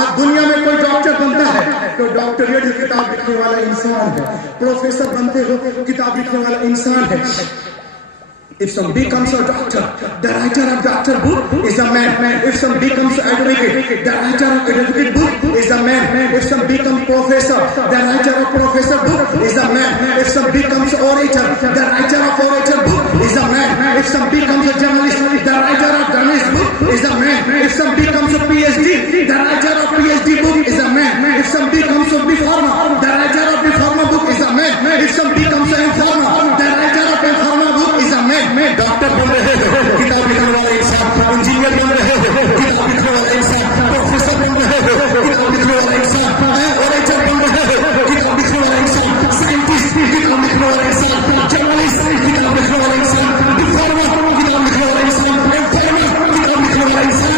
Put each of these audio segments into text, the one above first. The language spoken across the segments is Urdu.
آج دنیا میں کوئی ڈاکٹر بنتا ہے تو ڈاکٹریٹ کتاب لکھنے والا انسان ہے. پروفیسر بنتے ہو کتاب لکھنے والا انسان ہے. If somebody becomes a doctor, the writer of doctor book is a man. If somebody becomes advocate, the writer of advocate book is a man. If somebody becomes professor, the writer of professor book is a man. If somebody becomes orator, the writer of orator book is a man. If somebody becomes a journalist, the writer of journalist book is a man. If somebody becomes a PhD, the writer of PhD book is a man. If somebody becomes a B.Pharma, the writer of B.Pharma book is a man. If somebody becomes a M.Pharma, the writer of M.Pharma book is a man. Doctor بن رہے ہیں کتاب لکھنے والا انسان, انجینئر بن رہے ہیں کتاب لکھنے والا انسان, پروفیسر بن رہے ہیں کتاب لکھنے والا انسان, اوریٹر بن رہے ہیں کتاب لکھنے والا انسان, سائنٹسٹ کتاب لکھنے والا انسان, جرنلسٹ کتاب لکھنے والا انسان, ڈپلوما کتاب لکھنے والا انسان, کتاب لکھنے والا انسان.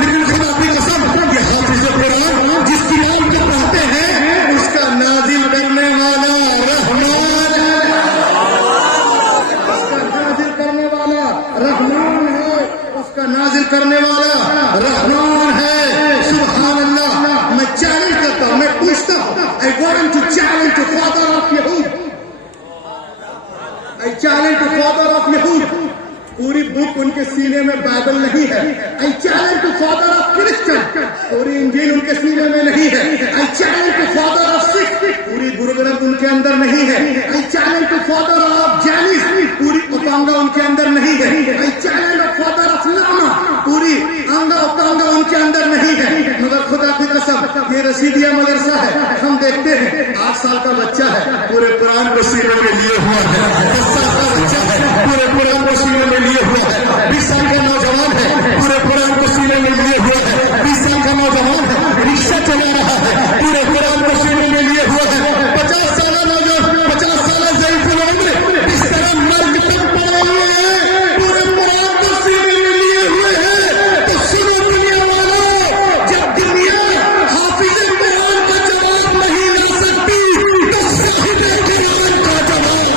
لیکن خدا کی قسم یہ حافظ قرآن جس کی نام کو پڑھتے ہیں اس کا نازل کرنے والا رحمان ہے, اس کا نازل کرنے والا رحمان ہے. سبحان اللہ. میں چیلنج کرتا ہوں, میں پوچھتا ہوں, I want to challenge the father of Yahud. I challenge the father of Yahud. پوری بک ان کے سینے میں بائبل نہیں ہے. I challenge the father of Christian. پوری انجیل ان کے سینے میں نہیں ہے. I challenge the father of Sikh. پوری گرو گرنتھ ان کے اندر نہیں ہے. I challenge the father of Jainis. پوری اتانگا ان کے اندر نہیں ہے. I challenge the father of Lama. پوری آنگا اتانگا ان کے اندر نہیں ہے. مگر خدا کی قسم یہ رسیدیہ مدرسہ ہے. ہم دیکھتے ہیں 8 سال کا بچہ ہے پورے قرآن کو سینے میں لیے ہوا ہے. 10 سال کا بچہ ہے پورے قرآن کو سینے میں لیے ہوا ہے. 20 سال کا نوجوان ہے پورے قرآن کو سینے میں لیے ہوا ہے. 20 سال کا نوجوان ہے رکشہ چلا رہا ہے پورے قرآن کو سینے میں لیے ہوا ہے. 50 سالہ نوجوان 50 سالہ ضعیف العمر اس طرح مرگ تک پڑے ہوئے ہیں پورے قرآن کو سینے میں لیے ہوئے ہیں. تو سنو دنیا والوں, جب دنیا حافظ قرآن کا جواب نہیں لا سکتی تو صاحب قرآن کا جواب.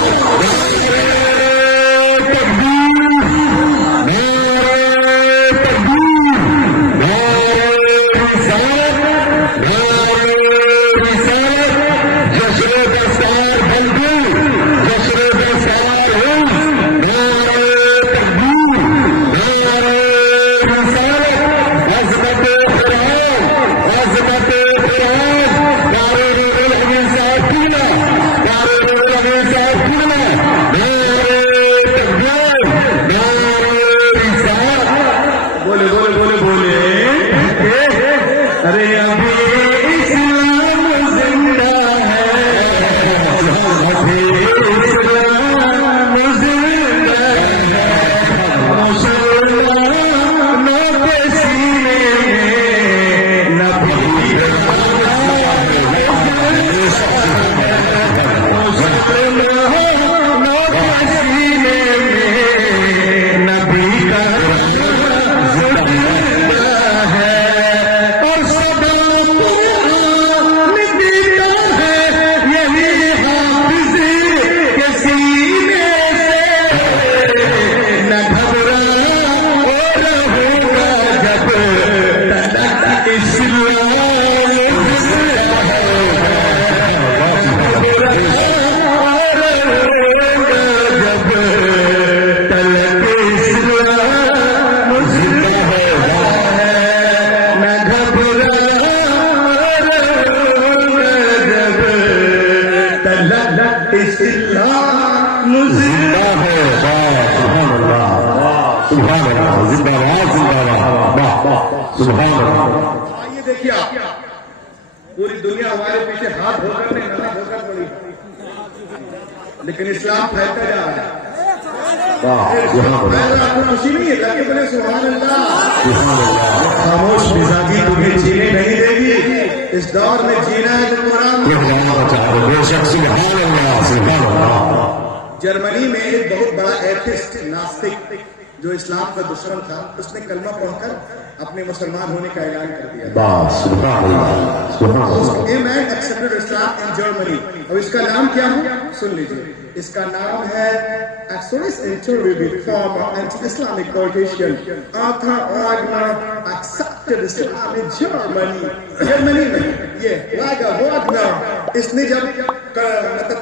آئیے دیکھیے آپ, پوری دنیا ہمارے پیچھے ہاتھ دھو کر نہیں نہ دھو کر پڑی, لیکن اسلام پھیلتا جا رہا ہے. خوشی نہیں ہے لڑکے بولے سبحان اللہ. خاموش مزاجی تمہیں جینے نہیں دے گی. اس دور میں جینا ہے تو قرآن. جرمنی میں ایک بہت بڑا ایتھسٹ ناستک جو اسلام کا دشمن تھا, اس نے کلمہ پڑھ کر اپنے مسلمان ہونے کا اعلان کر دیا. A man accepted Islam in Germany. اور اس کا نام کیا ہے؟ سن لیجیے. اس کا نام ہے Exodus interview with former anti-Islamic politician Arthur Wagner accepted Islam in Germany. Germany میں یہ Wagner اس نے جب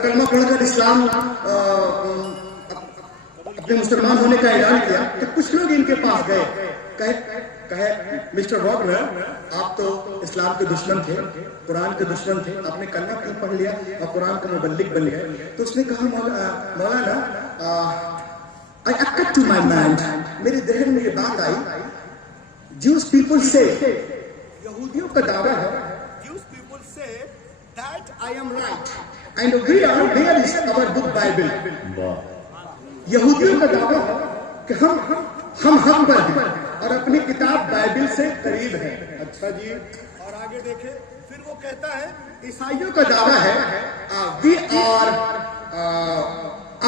کلمہ پڑھ کر اسلام اپنے مسلمان ہونے کا اعلان کیا تو کچھ لوگ ان کے پاس گئے, کہے مسٹر واگنر آپ تو اسلام کے دشمن تھے, قرآن کے دشمن تھے, آپ نے کلمہ کیوں پڑھ لیا اور قرآن کا مبلغ بن گئے؟ تو اس نے کہا مولانا I occurred to my mind, میرے ذہن میں یہ بات آئی, Jewish people say, یہودیوں کا دعویٰ ہے, Jewish people say that I am right and we are, there is our book Bible. یہودیوں کا دعویٰ ہے کہ ہم حق پر ہیں اور اپنی کتاب بائبل سے قریب ہیں. اچھا جی, اور آگے دیکھیں پھر وہ کہتا ہے عیسائیوں کا دعویٰ ہے we are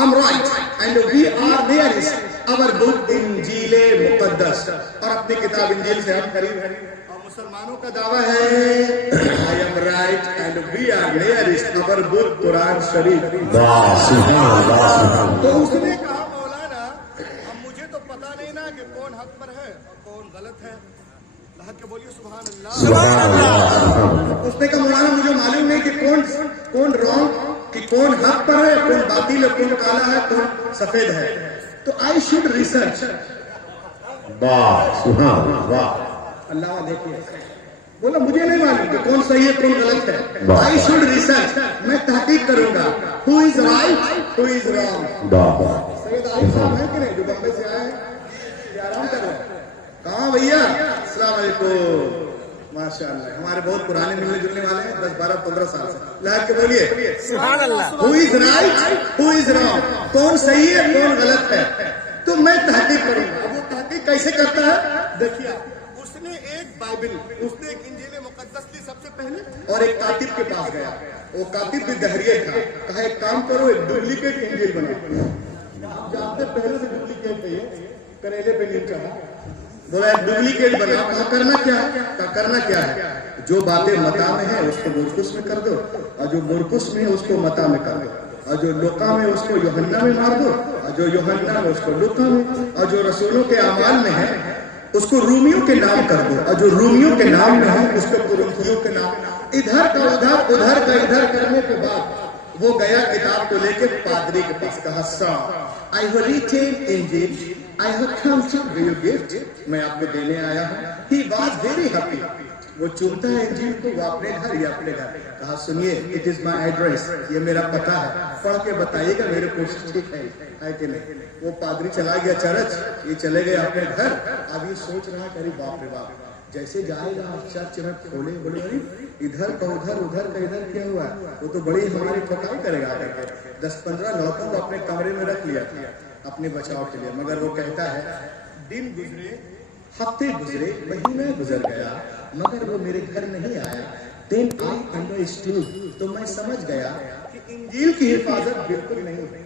I'm right and we are there is our book انجیل مقدس, اور اپنی کتاب انجیل سے ہم قریب ہیں. اور مسلمانوں کا دعویٰ ہے I am right and we are there is our book قرآن شریف. تو اس نے کہا مولانا اب مجھے تو پتا نہیں نا کہ کون حق پر ہے اور کون غلط ہے. حق کے بولیے سبحان اللہ. اس نے کہا مولانا مجھے معلوم نہیں کہ کون رانگ, کہ کون حق پر ہے, کون باطل ہے, کون کالا ہے, کون سفید ہے. تو آئی شوڈ ریسرچ. اللہ دیکھیے بولا مجھے نہیں معلوم کہ کون صحیح ہے کون غلط ہے. آئی شوڈ ریسرچ, میں تحقیق کروں گا. ہو is right who is wrong. سید علی صاحب ہیں کہ نہیں جو بمبئی سے آئے ہیں, آرام کر رہے ہیں. کہاں بھیا, السلام علیکم. ماشاء اللہ ہمارے بہت پرانے ملنے جلنے والے ہیں, 10 12 15 سال سے. لاج کے بولیے سبحان اللہ. ہو is right who is wrong, کون صحیح ہے کون غلط ہے. تو میں تحقیق کروں گا. وہ تحقیق کیسے کرتا ہے دیکھیے, اس نے ایک بائبل, اس نے ایک انجیل مقدس لی سب سے پہلے, اور ایک کاتب کے پاس گیا. وہ کاتب بھی دہریہ تھا. کہا ایک کام کرو, ایک ڈپلیکیٹ انجیل بنا. آپ جانتے پہلے سے ڈپلیکیٹ ہے, کریلے پہ نہیں چڑھا. بولا ایک ڈپلیکیٹ بنا. کہا کرنا کیا ہے, کہا کرنا کیا ہے, جو باتیں متا میں ہے اس کو مرکس میں کر دو, اور جو مرکس میں ہے اس کو متا میں کر دو, اور جو لوکا میں اس کو یوحنا میں مار دو, اور جو یوحنا میں اس کو لوکا میں, اور جو رسولوں کے اعمال میں ہے اس کو رومیوں کے نام کر دو, اور جو رومیوں کے نام میں ہے اس کو کرنتھیوں کے نام. ادھر کا ادھر ادھر کا ادھر کرنے کے بعد وہ گیا کتاب کو لے کے پادری کے پاس. کہا سر I have written Injil, I have come to give you gift, میں آپ کو دینے آیا ہوں. He was very happy. وہ چنتا ہے انجیل کو, وہ اپنے گھر یا اپنے گھر. کہا سنیے it is my address, یہ میرا پتہ ہے, پڑھ کے بتائیے گا میرے کوشش ٹھیک ہے کہ نہیں. وہ پادری چلا گیا چرچ, یہ چلے گئے اپنے گھر. اب یہ سوچ رہا کہ باپ رے باپ, جیسے جائے گا چرچ میں کھولے بولے ادھر کا ادھر ادھر کا ادھر کیا ہوا ہے, وہ تو بڑی ہماری ٹھکائی کرے گا. 10-15 لڑکوں کو اپنے کمرے میں رکھ لیا تھا اپنے بچاؤ کے لیے. مگر وہ کہتا ہے دن گزرے, ہفتے گزرے, مہینے گزر گیا, مگر وہ میرے گھر نہیں آیا. Then I understood, تو میں سمجھ گیا کہ انجیل کی حفاظت بالکل نہیں ہوئی.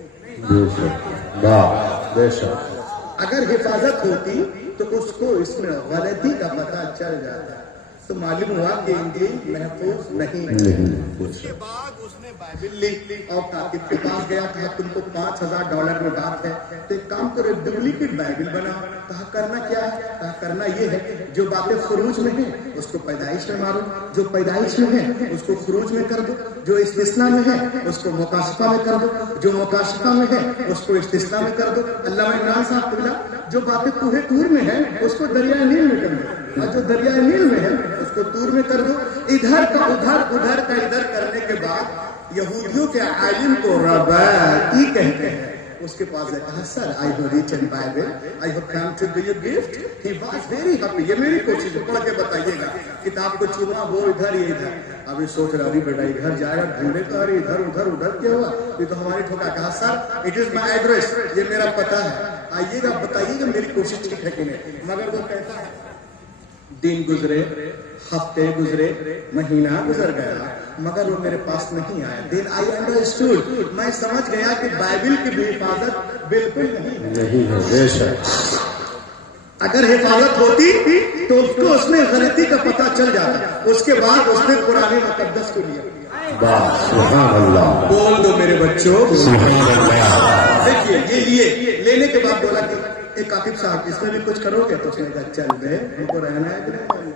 اگر حفاظت ہوتی تو اس کو اس میں غلطی کا پتہ چل جاتا. تو معلوم ہوا کہ انجیل محفوظ نہیں. اس کے بعد اس نے بائبل لی اور کاتب کے پاس گیا. کہا تم کو $5,000 میں بات ہے تو ایک کام کرو, ڈپلیکیٹ بائبل بناؤ. کہا کرنا کیا ہے, کہا کرنا یہ ہے جو باتیں خروج میں ہیں اس کو پیدائش میں مارو, جو پیدائش میں ہے اس کو خروج میں کر دو, جو استثناء میں ہے اس کو مکاشفہ میں کر دو, جو مکاشفہ میں ہے اس کو استثناء میں کر دو. علامہ عمران صاحب قبلہ جو باتیں کوہ طور میں ہے اس کو دریائے نیل میں کر دو, اور جو دریائے نیل میں ہے اس کو طور میں کر دو. ادھر کا ادھر ادھر کا ادھر کرنے کے بعد یہودیوں کے عالم کو ربائی کہتے ہیں. اس کے پاس ہے. کہا سر I have written Bible, I have come to give you gift. He was very happy. یہ میری کوشش ہے, پڑھ کے بتائیے گا. کتاب کو چنا, وہ ادھر یہ ادھر. ابھی سوچ رہا ابھی بیٹا گھر جائے گا ڈھونڈے کا, ارے ادھر ادھر ادھر کیا ہوا, یہ تو ہماری ٹھوکا. کہا سر it is my address, یہ میرا پتہ ہے, آئیے گا بتائیے گا میری کوشش ٹھیک ہے کہ نہیں. مگر وہ کہتا ہے دن گزرے, ہفتے گزرے, مہینہ گزر گیا, مگر وہ میرے پاس نہیں آیا. دین آئی انڈرسٹوڈ, میں سمجھ گیا کہ بائبل کی بھی حفاظت بالکل نہیں ہے. اگر حفاظت ہوتی تو اس کو اس نے غلطی کا پتہ چل جاتا. اس کے بعد اس نے قرآن مقدس کو لیا. سبحان اللہ. بول دو میرے بچوں. سبحان اللہ. دیکھیے یہ لیے لینے کے بعد بولا کہ ایک عاقب صاحب اس میں بھی کچھ کرو گے؟ تو اس نے کہا چل بے ہم کو رہنا ہے کہ نہیں.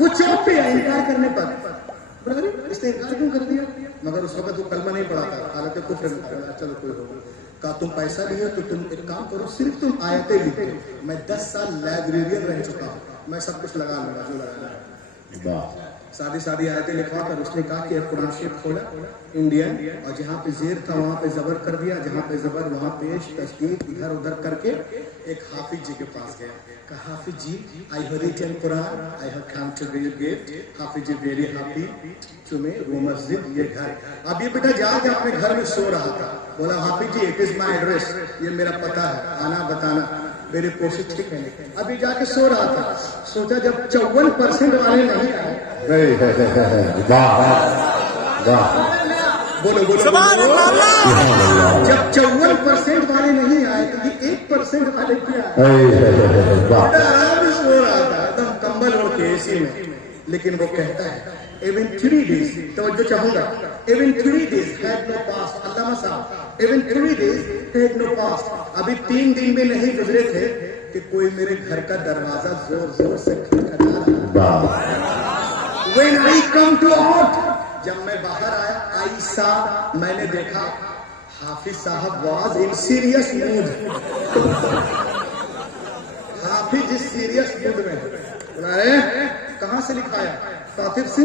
وہ چوک پہ انکار کرنے پر اس نے انکار کیوں کر دیا؟ مگر اس وقت وہ کلمہ نہیں پڑھا تھا، حالانکہ کفر میں پڑھا. چلو کوئی ہوگا. کہا تم پیسہ لیے تو تم ایک کام کرو، صرف تم آیتیں لکھو. میں 10 سال لائبریرین رہ چکا ہوں، میں سب کچھ لگا لوں گا جو لگانا ہے. سادی آیتیں لکھوا کر اس نے کہا کہ قرآن شریف کھولا انڈین، اور جہاں پہ زیر تھا وہاں پہ زبر کر دیا، جہاں پہ زبر وہاں پیش تشدید ادھر ادھر کر کے ایک حافظ جی کے پاس گیا. کہا حافظ جی I have written Quran, I have come to give you gift. حافظ جی very happy to me. وہ مسجد یہ گھر. اب یہ بیٹا جا کے اپنے گھر میں سو رہا تھا. بولا حافظ جی it is my address، یہ میرا پتہ ہے، آنا بتانا. میری کوشش ٹھیک ہے. ابھی جا کے سو رہا تھا. سوچا جب 54% والے نہیں آئے. بولو بولو جب 54% والے نہیں آئے تو یہ 1% والے کیا آئے؟ سو رہا تھا ایک دم کمبل اوڑھ کے اے سی میں. لیکن وہ کہتا ہے even 3 days، توجہ چاہوں گا، even 3 days had no past. علامہ صاحب even 3 days had no past. ابھی 3 دن میں نہیں گزرے تھے کہ کوئی میرے گھر کا دروازہ زور زور سے کھٹکھٹا رہا. When I come to out، جب میں باہر آیا آئیسا میں نے دیکھا حافظ صاحب واز ان سیریس موڈ. حافظ اس سیریس موڈ میں. کہاں سے لکھایا؟ کاتب سے.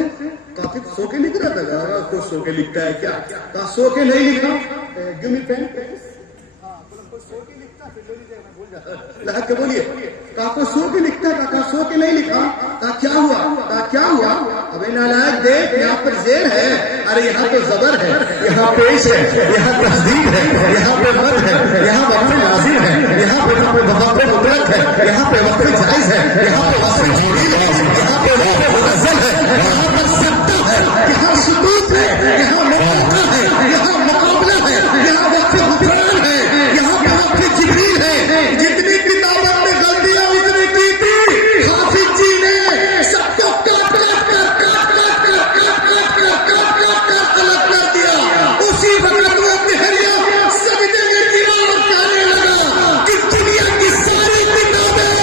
کاتب سو کے لکھ رہا تھا. کوئی سو کے لکھتا ہے کیا؟ کہا سو کے نہیں لکھا. گیو می پین. لہٰذا کے بولیے کہا کوئی سو کے لکھتا ہے. کہا سو کے نہیں لکھا. کہا کیا ہوا؟ کہا کیا ہوا؟ ابھی نالائق دیکھ یہاں پر زیر ہے، ارے یہاں پہ زبر ہے، یہاں پیش ہے، یہاں تصدیق ہے، یہاں پہ مد ہے، یہاں وقت لازم ہے، یہاں پہ وقت مطلق ہے، یہاں پہ وقت جائز ہے، یہاں پہ وقت جائز ہے، یہاں پہ وقت منزل ہے، یہاں پر سبتا ہے، یہاں ثبوت ہے، یہاں مقابلہ ہے، یہاں مقابلہ ہے، یہاں وقت غفران ہے، یہاں پہ وقت جبریل ہے. جتنی کتابوں میں غلطیاں اتنی کی تھی حافظ جی نے سب کو کاٹ کر دیا. اسی وقت وہ بہریا سجدے میں گرا اور کہنے لگا کہ دنیا کی ساری کتابیں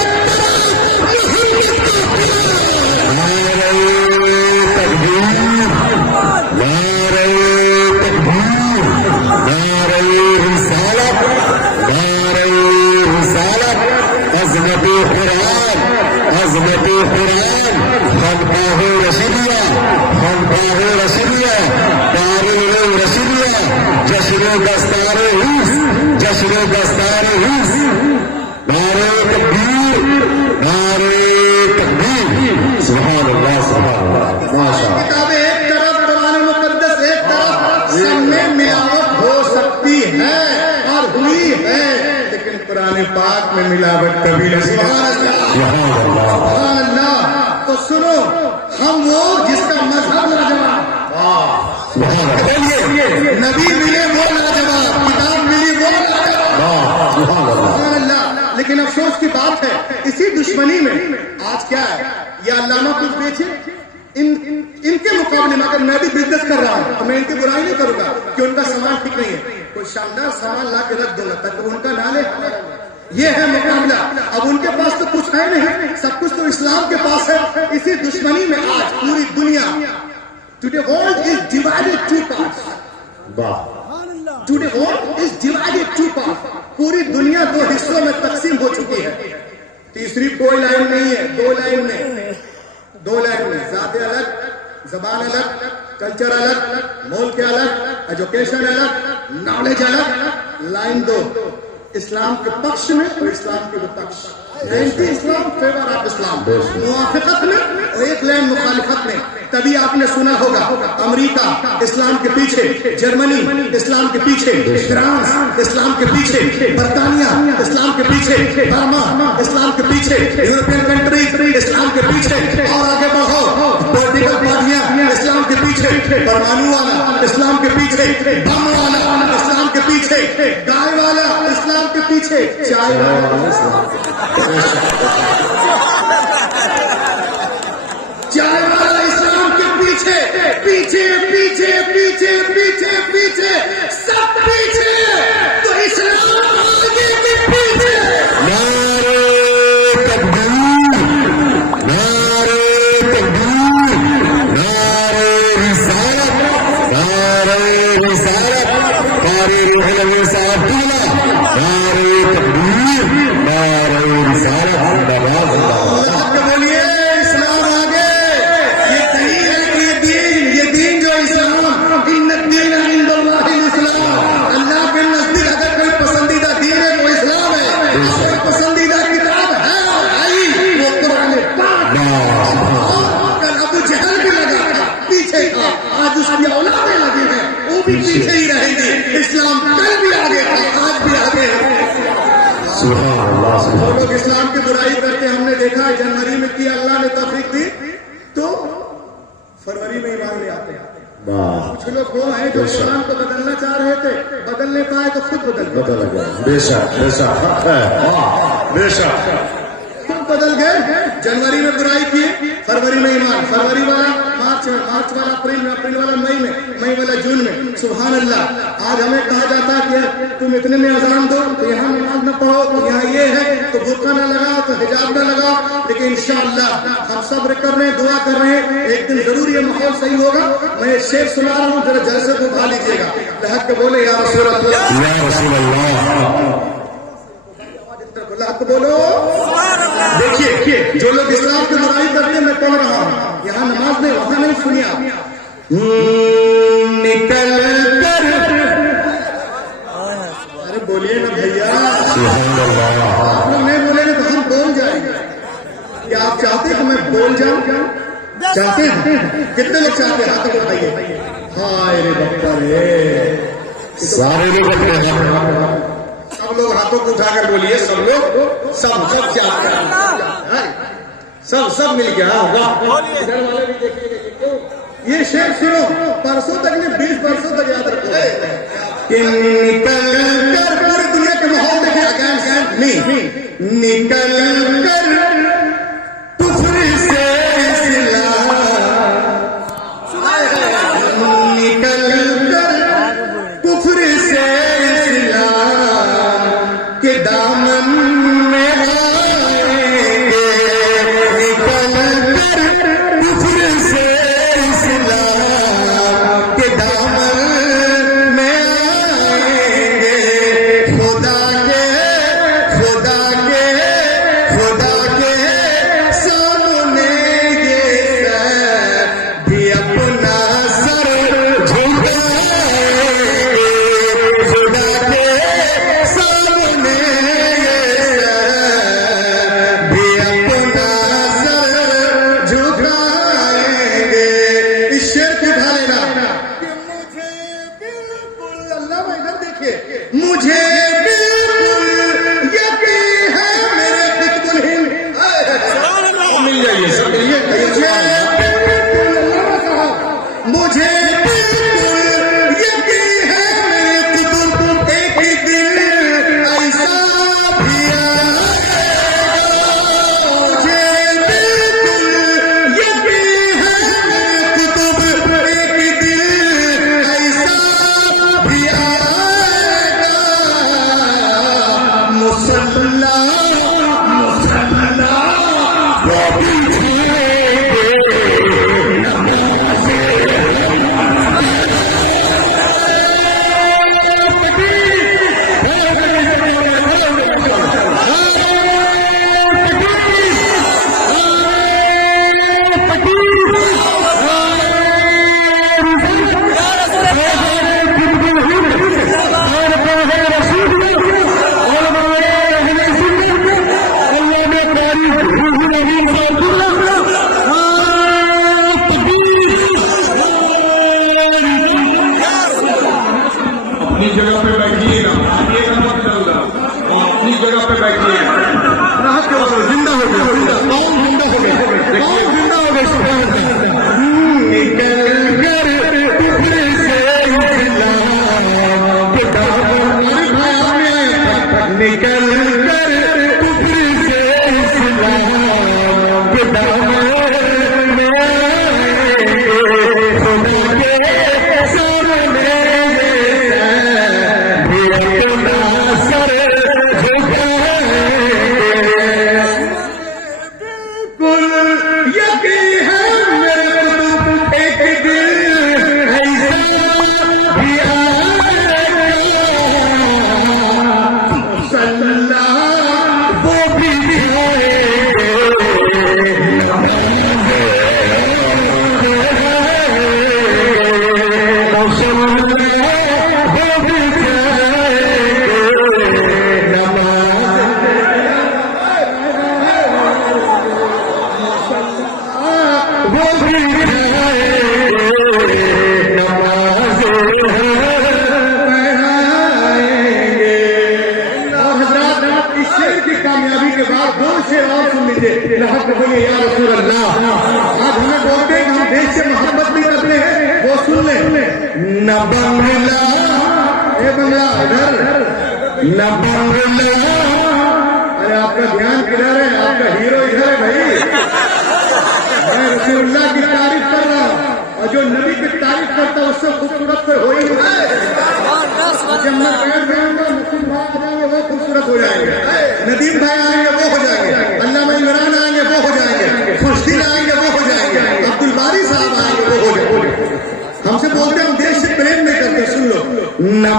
پاک میں ملاوٹ کبھی نہیں. تو سنو ہم وہ جس کا مذہب لاجواب، نبی ملے وہ لاجواب، کتاب ملی وہ لاجواب. لیکن افسوس کی بات ہے اسی دشمنی میں آج کیا ہے، یہ علامہ کچھ بیچے ان کے مقابلے میں اگر میں بھی بزنس کر رہا ہوں تو میں ان کی برائی نہیں کروں گا کہ ان کا سامان ٹھیک نہیں ہے. کوئی شاندار سامان لا کے رکھ دوں گا تاکہ ان کا نالے. یہ ہے مقابلہ. اب ان کے پاس تو کچھ ہے نہیں، سب کچھ تو اسلام کے پاس ہے. اسی دشمنی میں آج پوری دنیا today world is divided two parts. Today world is divided two parts. پوری دنیا 2 حصوں میں تقسیم ہو چکی ہے. تیسری کوئی لائن نہیں ہے. 2 لائن میں ذات الگ، زبان الگ، کلچر الگ، ملک الگ، ایجوکیشن الگ، نالج الگ. لائن 2 اسلام کے پکش میں اور اسلام کے وپکش. اینٹی اسلام، فیور آف اسلام، موافقت میں اور ایک لائن مخالفت میں. تبھی آپ نے سنا ہوگا امریکہ اسلام کے پیچھے، جرمنی اسلام کے پیچھے، فرانس اسلام کے پیچھے، برطانیہ اسلام کے پیچھے، برما اسلام کے پیچھے، یورپین کنٹری اسلام کے پیچھے. اور آگے بڑھو پولیٹیکل پارٹیاں اسلام کے پیچھے، پرمانو والا اسلام کے پیچھے، بم والا اسلام کے پیچھے. پیچھے گائے والا اسلام کے پیچھے چائے والا چائے والا اسلام کے پیچھے پیچھے پیچھے پیچھے پیچھے پیچھے سب پیچھے تو اسلام آگے بھی پیچھے پیچھے ہی رہیں گے. اسلام کل بھی آگے ہے، آج بھی آگے ہے. وہ لوگ اسلام کی برائی کرتے ہم نے دیکھا ہے. جنوری میں کیا اللہ نے توفیق دی تو فروری میں ایمان لے آتے ہیں. کچھ لوگ وہ ہیں جو اسلام کو بدلنا چاہ رہے تھے، بدل نہیں پائے تو خود بدل گئے. بے شک بے شک حق ہے، بے شک خود بدل گئے. جنوری میں برائی کی، فروری میں ایمان، فروری والا مارچ میں، مارچ والا اپریل میں، اپریل والا مئی میں، مئی والا جون میں. سبحان اللہ. آج ہمیں کہا جاتا ہے کہ تم اتنے میں اذان دو تو یہاں نماز نہ پڑھو، تو یہاں یہ ہے تو برقع نہ لگاؤ، تو حجاب نہ لگاؤ. لیکن انشاءاللہ ہم صبر کر رہے ہیں، دعا کر رہے ہیں. ایک دن ضرور یہ ماحول صحیح ہوگا. میں ایک شعر سنا رہا ہوں، ذرا جلسے کو اٹھا لیجیے گا. لہک کے بولے یا رسول اللہ، یا رسول اللہ. اللہ کو بولو. دیکھیے جو لوگ اسلام کی برائی کرتے ہیں، میں پڑھ رہا ہوں. یہاں نماز نہیں، وہاں نہیں سنی آپ. نکل کر، ارے بولیے نا بھیا. آپ لوگ نہیں بولے گے تو ہم بول جائیں گے. کیا آپ چاہتے ہیں کہ میں بول جاؤں؟ چاہتے ہیں؟ کتنے لوگ چاہتے ہیں؟ ہاتھ اٹھائیے. ہائے رے بپا رے، سارے لوگ اپنے ہاتھ، سب لوگ ہاتھوں کو اٹھا کر بولیے. سب لوگ، سب چاہتے ہیں، سب مل کے. یہ شعر سنو، پرسوں تک نہیں، 20 برسوں تک یاد رکھو. نکل کر پوری دنیا کے ماحول دیکھے. نکل کر کفر سے اسلام، نکل کر کفر سے اسلام کے دامن میں آئیں گے. نکل کر کفر سے اسلام کے دامن میں آئیں گے. خدا کے سامنے یہ سب بھی اپنا سر جھکائیں گے. خدا کے سامنے یہ سب بھی اپنا سر جھکائیں گے. اس شعر کو اٹھا لینا کہ مجھے بالکل، اللہ میں ادھر دیکھیے، مجھے بالکل یقین ہے میرے قطب الہند مل جائیے. سب ملیے. مجھے بالکل یقین ہے میرے قطب، ایک ہی دن ایسا بھی آئے گا. مجھے بالکل یقین ہے میرے قطب، ایک ہی دن ایسا بھی آئے گا. مسلح کامیابی کے بعد دو شعر اور سن لیجیے. لحظ بولیے یا رسول اللہ. آج ہمیں بولتے ہیں کہ ہم دیش سے محبت بھی کرتے ہیں, وہ سن لیں. نہ بنگلہ اے بنگلہ ادھر, نہ بنگلہ. ارے آپ کا دھیان کدھر ہے؟ آپ کا ہیرو ادھر ہے بھائی. میں رسول اللہ کی تعریف کر رہا ہوں, اور جو نبی کی تعریف کرتا ہے اس سے خوبصورت تو ہو ہی نہیں. جب میں بیٹھ جاؤں گا مسلم بھائی آ جائیں گے وہ خوبصورت ہو جائیں گے, ندیم بھائی آئیں گے وہ ہو جائیں گے, علامہ عمران آئیں گے وہ ہو جائیں گے, خوشدین آئیں گے وہ ہو جائیں گے, عبد الباری صاحب آئیں گے وہ ہو جائیں گے. ہم سے بولتے ہیں ہم دیش سے پریم نہیں کرتے. سن لو. نہ